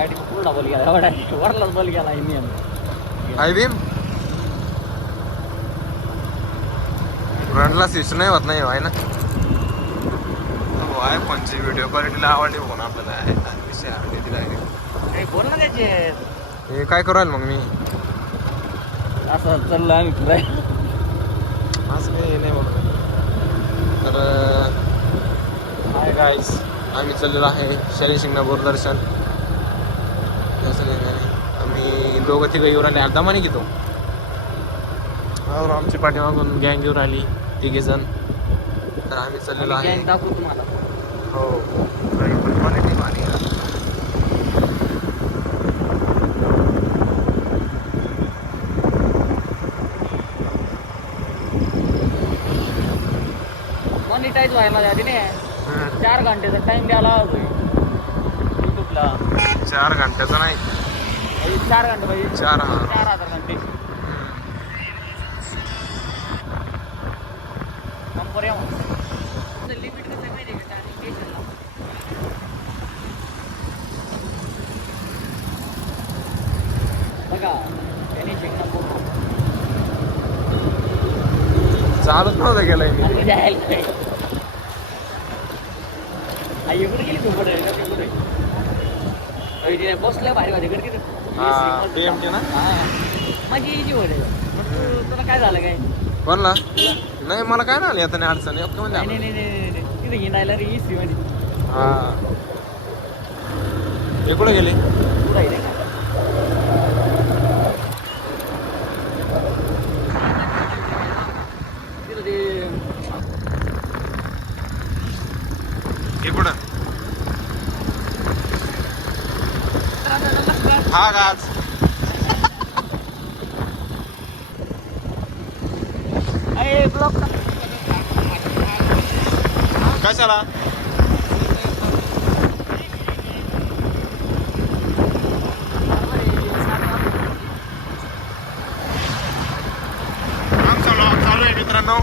गाडी पूर्ण बोल गेला एवढा वरलाच बोल गेला हाय भीम फ्रंटला स्विच नाही होत नाही आहे ना आहे पंची व्हिडिओ क्वालिटीला आवडली फोन आपल्याला आहे बोल ना त्याचे हे काय करू राहील मग मी असं चाललं आम्ही फिराय असं काही नाही बोलत तर हाय गाईस आम्ही चाललेलो आहे शनी शिंगणापूर दर्शन आम्ही दोघं तिघं येऊ राहिले अर्धा माने घेतो और आमची पाठीमागून गँग येऊ राहिली तिघे जण तर आम्ही चाललेलो आहे दाखवू तुम्हाला हो क्वालिटी भारी आहे मॉनिटाईज व्हायला आधी नाही 4 घंटेचा टाइम द्यायला हवा युट्यूबला 4 घंट्याचा नाही 4 घंटे पाहिजे 4,000 घंटे नंबर या लिमिट कसं माहिती आहे का स्टेशनला बघा त्यांनी शिंगणापूर चालूच नव्हतं गेलंय मी कुठे गेली तू कुठे कुठे बसलं भारी भारी करते BMT ना माझी इजी होते तुला काय झालं काय कोणला नाही मला काय नाही आता नाही अडचण ओके म्हणजे नाही तिथे हिंडायला रे इसी मध्ये हा हे कुठे गेले कुठं आहे का तिथं ते हे कुठं हा गाज ब्लॉक कशाला आमचा ब्लॉग चालू आहे मित्रांनो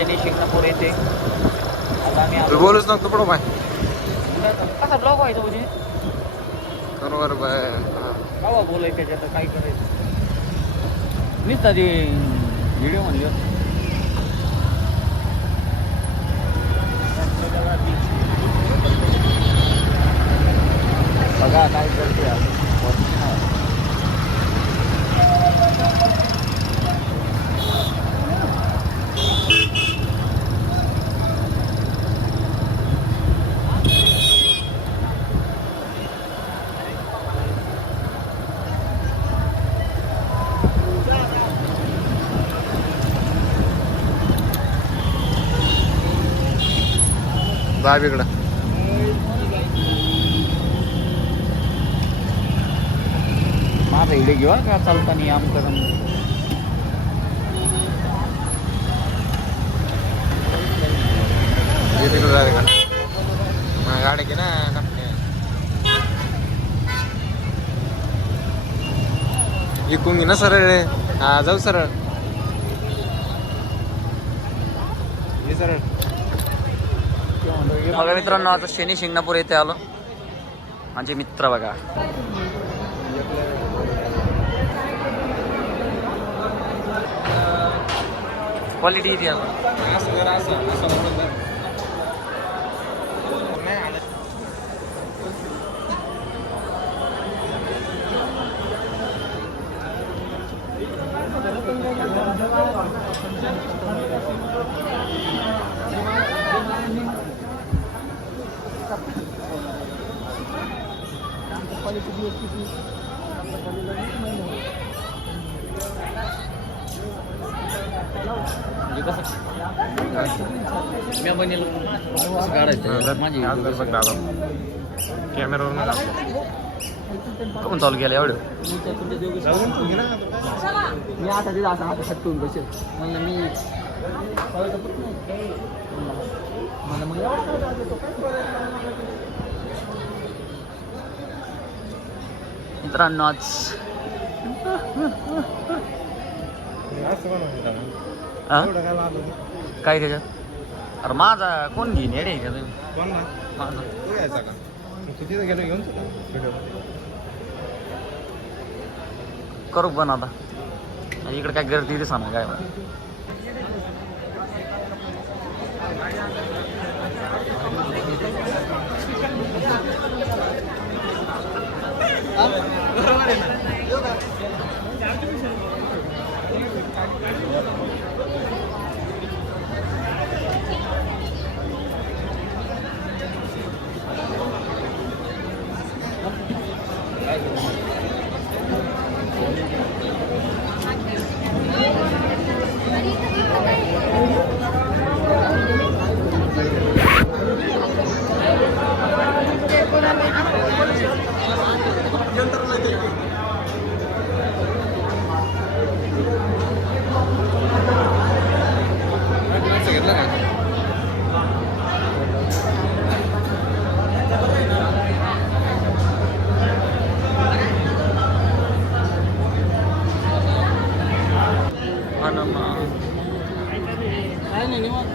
शनी शिंगणापूर येथे आता आम्ही तू बोलूच नको पडो बाय कसा ब्लॉग व्हायचा म्हणजे बरोबर बाय केव्हा बोलायचं त्याच्यात काय करायचं मीच आधी व्हिडिओ म्हणली बघा काय करते दाब इकडं माझा इकडे घेऊ का चालताना आमचं तिकडं जावे का गाडी की ना इकून घे ना सरळ हा जाऊ सरळ सरळ बघा मित्रांनो आता शनी शिंगणापूर येथे आलो माझे मित्र बघा क्वालिटी इथे कसं मी बनेल कसं काढायचं माझी आज बघ दादा कॅमेरावर नाही दाखवत. कोण चालू केलं एवढं मी आता तिथं असं हात सटकून बसेल म्हणलं मी मला मग मित्रांनो आज हा? काय त्याच्यात अरे माझा कोण घेईन येडे का तुम्ही माझा करू पण आता इकडे काय गर्दी दिसा ना काय काय नाही निवांत